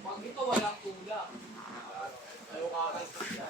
Pag ito walang kulang. Ayaw kakasya.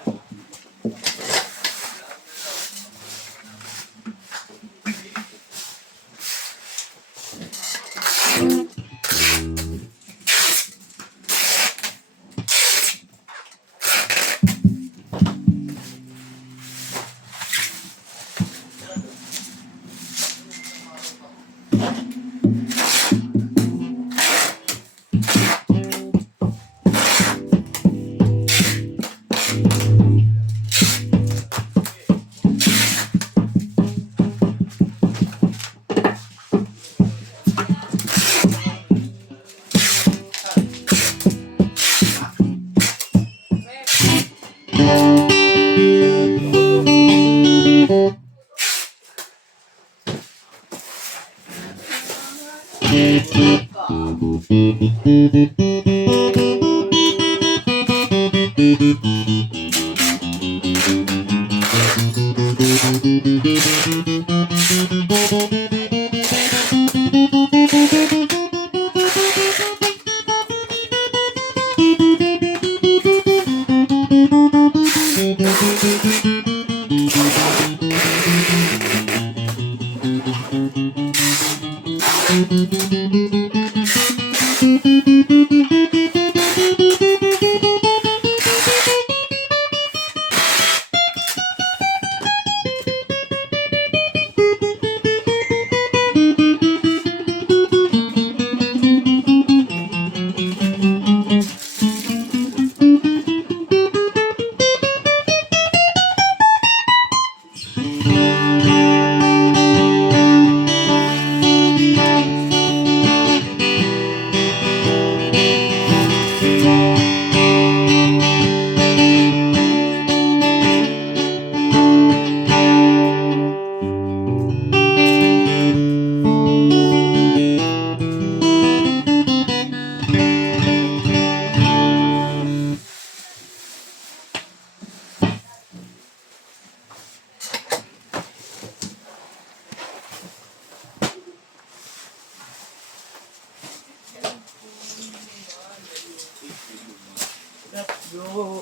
Yo.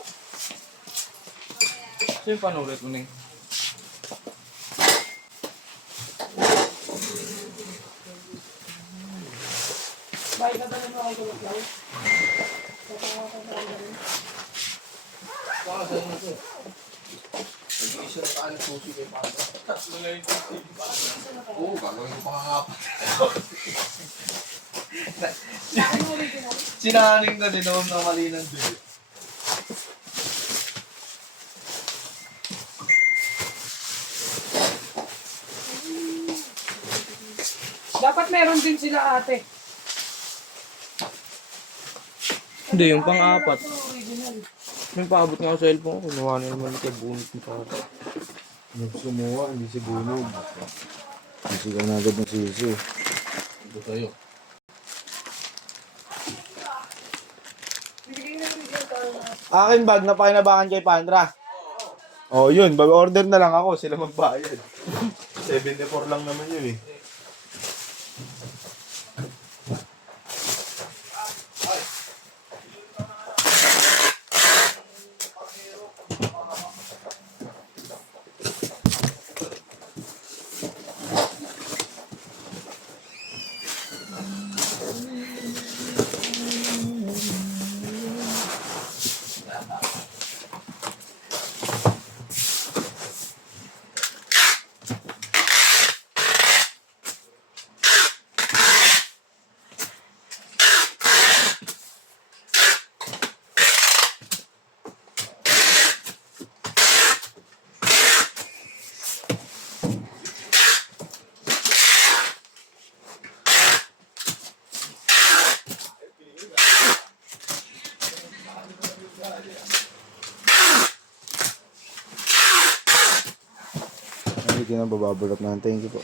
Sino yung panulit mo na Bye, dadalhin mo kay Kulot Lai. Baka sa'yo na ito. Nag-iisa na kaan ng susi kay Panda. Tatlo na yung susi kay Panda. Oo, gagawin ko pangangapat. Sinahaning na dinom na mali ng dili. Dapat meron din sila ate. Hindi, yung pang-apat. Original. Yung paabot nga ako sa cellphone ko, kinuha na naman ito, bunot mo pa. Nung sumuha, hindi si Bunog. Kasi ka na agad ng sisi. Ito tayo. Akin bag na pakinabangan kay Pandra. Oh, yun. Bag-order na lang ako. Sila magbayad. 74 lang naman yun eh. Hindi na bababalot na. Thank you po.